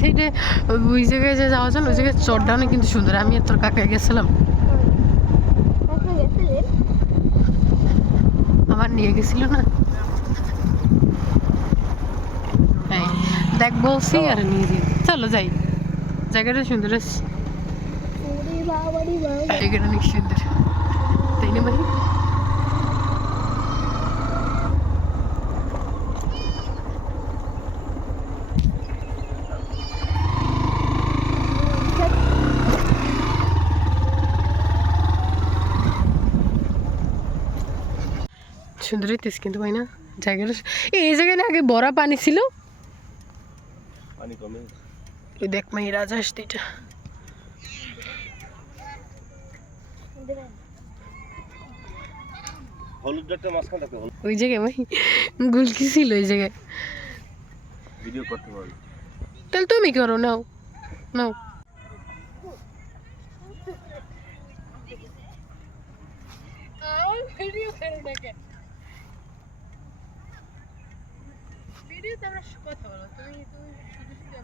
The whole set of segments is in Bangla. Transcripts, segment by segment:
সাইডে ওই জায়গায় যে যাওয়া যায় ওই জায়গায় চরটা অনেক কিন্তু সুন্দর। আমি আর তোর কাকা গেছিলাম, আমার নিয়ে গেছিল না, দেখ বলছি আর নিয়ে দিই। চলো যাই, জায়গাটা সুন্দর আছে, জায়গাটা অনেক সুন্দর, তাই না ভাই? সুন্দর হইতেছে কিন্তু ভাই না জায়গাটা। এই জায়গায় না আগে বড় পানি ছিল, পানি কমে। ওই দেখ মাই রাজহাঁসটিটা, হলুদটা মাঝখানে থাকে। ওই জায়গায় ভাই গুলকি ছিল ওই জায়গায়। ভিডিও করতে পারবো তাহলে তুমি করো, নাও নাও। ভিডিওতে আমরা কথা বলো, তুমি তুমি শুধু শুধু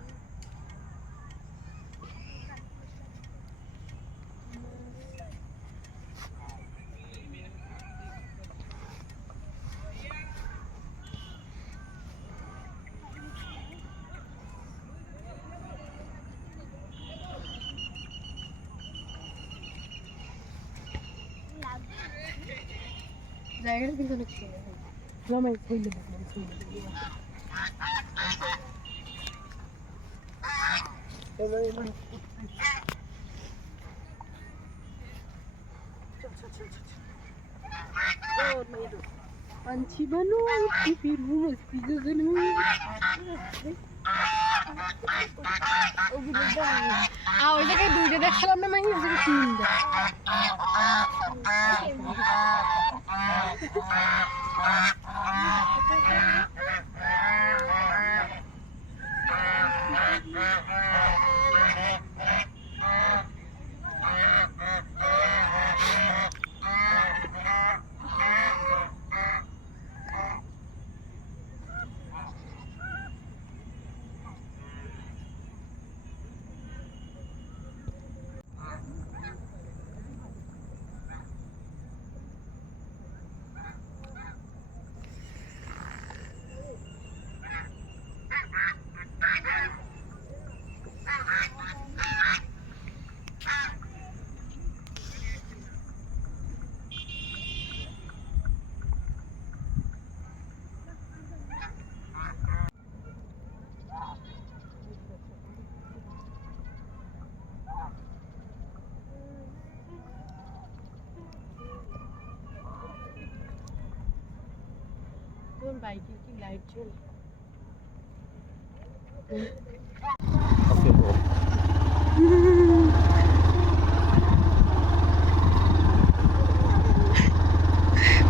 জায়গাটা কিন্তু অনেক সুন্দর। জামাই ছেলে पंछी बनो कि फिर वो मस्ती गगन में ওই জায়গায় দুইটা দেখছিলাম না, মানে ওই জায়গায় তিনটা। বাইকে কি লাইট জ্বলে?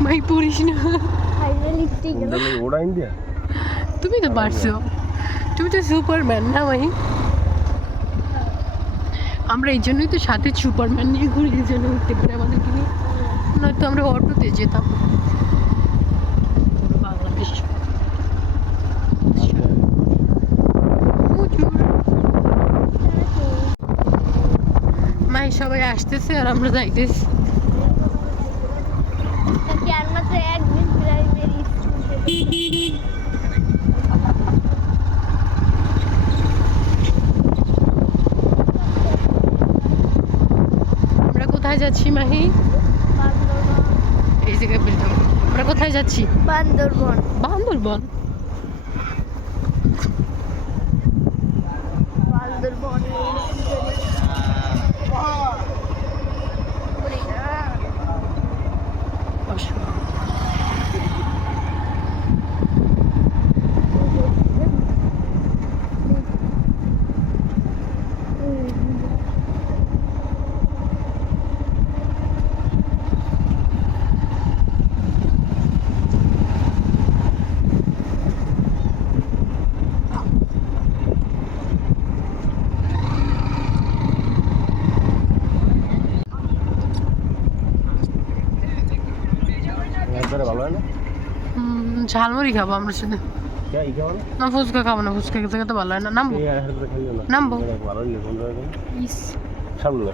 ভাই পড়িস না, ওরা ইন্ডিয়া। তুমি তো পারছো, তুমি তো সুপারম্যান না ভাই। আমরা এই জন্যই তো সাথে সুপারম্যান নিয়ে ঘুরি, এই জন্য উঠতে পারে আমাদেরকে নিয়ে, নয়তো আমরা অটোতে যেতাম। বাংলাদেশ মাই সবাই আসতেছে আর আমরা যাইতেছি। আমরা কোথায় যাচ্ছি মাহি? এই জায়গায় বলতাম আমরা কোথায় যাচ্ছি? বান্দরবন। বান্দরবন? বান্দরবন ঝালমুড়ি খাবো আমরা শুধু। क्या ये क्या वाला না ফুচকা খাবো না, ফুচকা খেতে ভালো হয় না, নামবো। ये यार तो खाइए ना নামবো। ভালো লাগে কোন জায়গায় ইস, সামনে না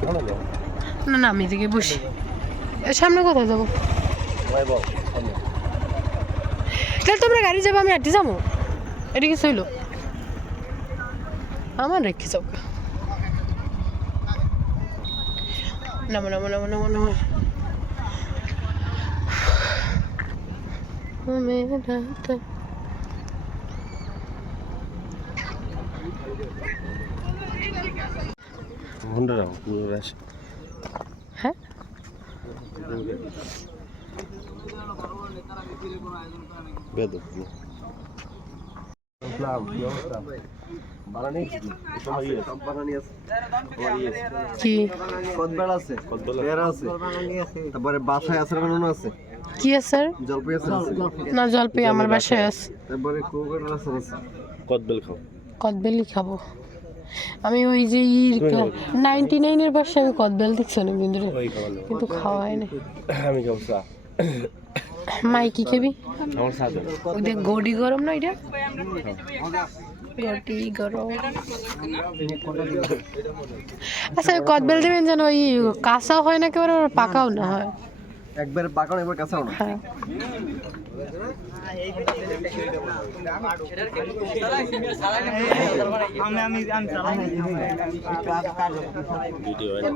না না আমি এদিকে বসি। সামনে কোথায় যাবো? ভাই বাবা সামনে তাহলে তোমরা গাড়ি যাবো, আমি হাঁটি যাবো? এটা কি ছিল আমার রেখে যাও। নামো নামো নামো নামো নামো। ঘন্টা পুরো রাশ হ্যাঁ বেদ কি কদবেল আছে পেয়ারা আছে তারপরে বাসায় আচার বানানো আছে কি আছে স্যার? জলপাই আচার আছে না জলপাই আমার বাসায় আছে। তারপরে কোকের আচার আছে কদবেল খাও কদবেলই খাবো আমি। ওই যে 99-এর পাশে আমি কদবেল দেখছি অনেক দিন ধরে, ওই খাওয়ালো কিন্তু খাওয়া হয় না। আমি খাবো চা মাই কি খাবি? আমার সাথে ওই দেখ গড়ি গরম না এটা, গটি গরম। আচ্ছা কদবেল দেবেন যেন ওই কাঁচাও হয় না, একেবারে পাকাও না হয়। একবার পাকানো একবার কাঁচাও না হ্যাঁ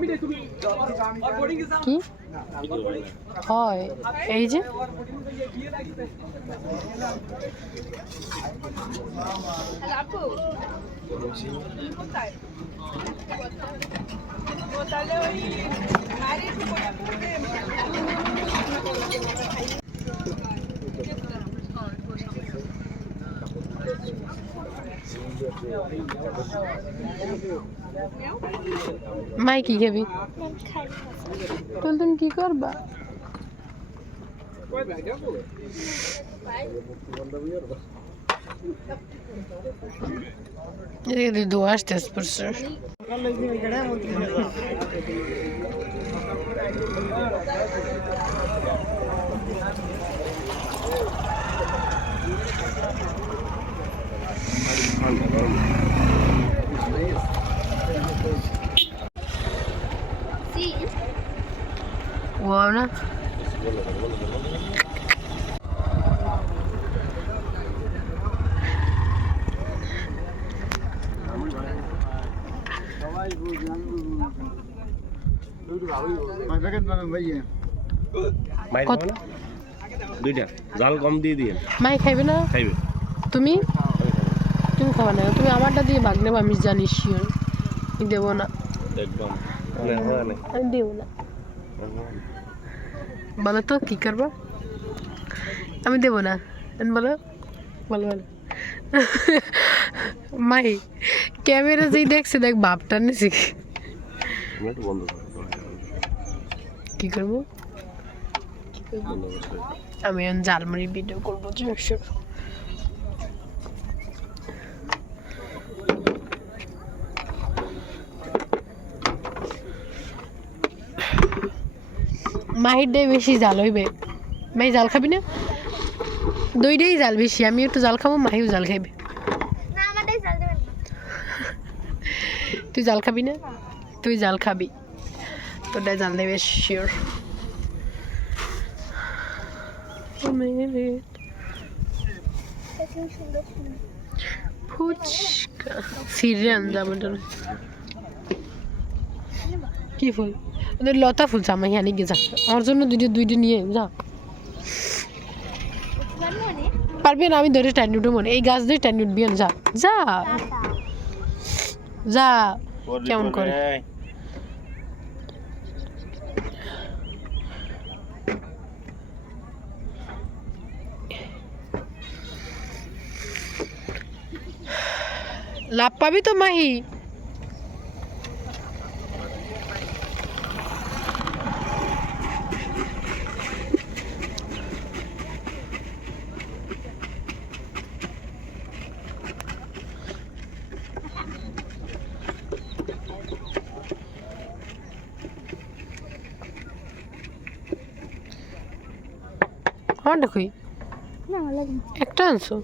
ভিডিও কি হয় এই যে মাই কি খাবি? তুমি কি করবা? দোয়া আসতেছে প্রচুর। Wow na. মাই খাবো না দুইটা জাল কম দিয়ে দিয়ে মাই খাইবে না? খাইবে তুমি তুমি খাবা না? তুমি আমারটা দিয়ে ভাগ নেবো, আমি জানি শিওর। আমি দেবো না, একদম আমি দেবো না। বলো তো কি করবো? আমি দেবো না, বলো বলো বলো। মাই ক্যামেরা যেই দেখছে দেখ ভাবটা নিছি। বন্ধ কি করবো? আমি জালমুড়ি ভিডিও করবো। মাহির ডে বেশি জাল হইবে। মাই জাল খাবি না? দুইটাই জাল বেশি, আমি একটু জাল খাবো, মাহিও জাল খাইবে। না আমারটাই চাল দেবেন না। তুই জাল খাবি না? তুই জাল খাবি, তোরটাই জাল দেবে শিওর। দেখুন সুন্দর সুন্দর ফুচকা সিরিয়ান যাবার জন্য কি ফুল? ওদের লতা ফুল জামাই আনি গে যা, আমার জন্য দুইটা নিয়ে যা। পারবি না? আমি ধরে টাইন উঠে মনে এই গাছ দিয়ে টাইন উঠবি না, যা যা যা। কেমন করে লাভ পাবি তো মাহি। আমারটা কই? না লাগে একটা আনছো?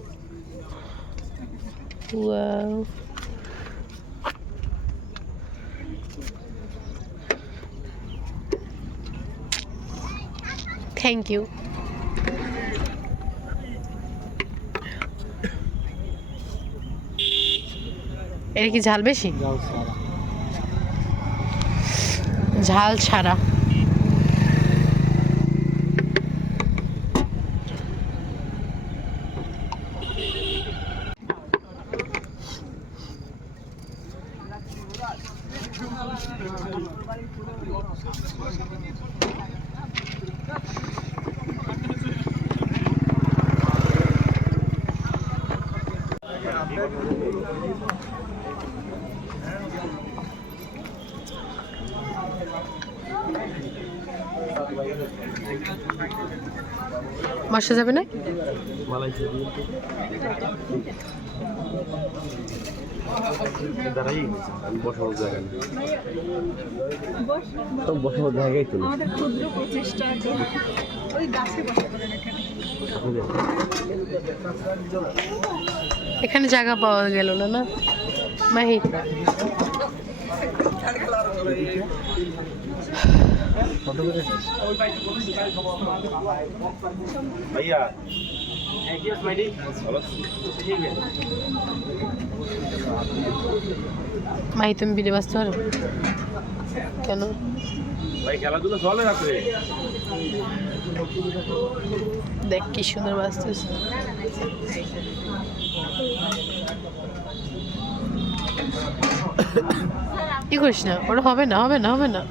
ওয়াও থ্যাংক ইউ এর কি ঝাল বেশি ঝাল ছাড়া মশা যাবে না দাঁড়াই বসার জায়গা নেই তো বসার জায়গায় তো আমাদের ক্ষুদ্র প্রচেষ্টা ওই গাছে বসাতে এখানে জায়গা পাওয়া গেল না না মাহি भैया মাহি তুমি ভিডিও বাঁচতে পারো কেন ভাই খেলাধুলা চলে রাত্রে দেখ কি সুন্দর বাঁচতেছে কি করিস না ওটা হবে না হবে না হবে না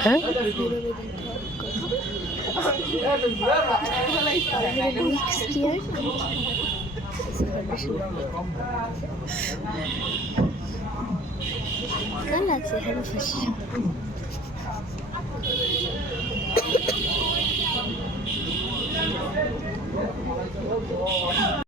হ্যাঁ ভালো লাগছে হ্যালো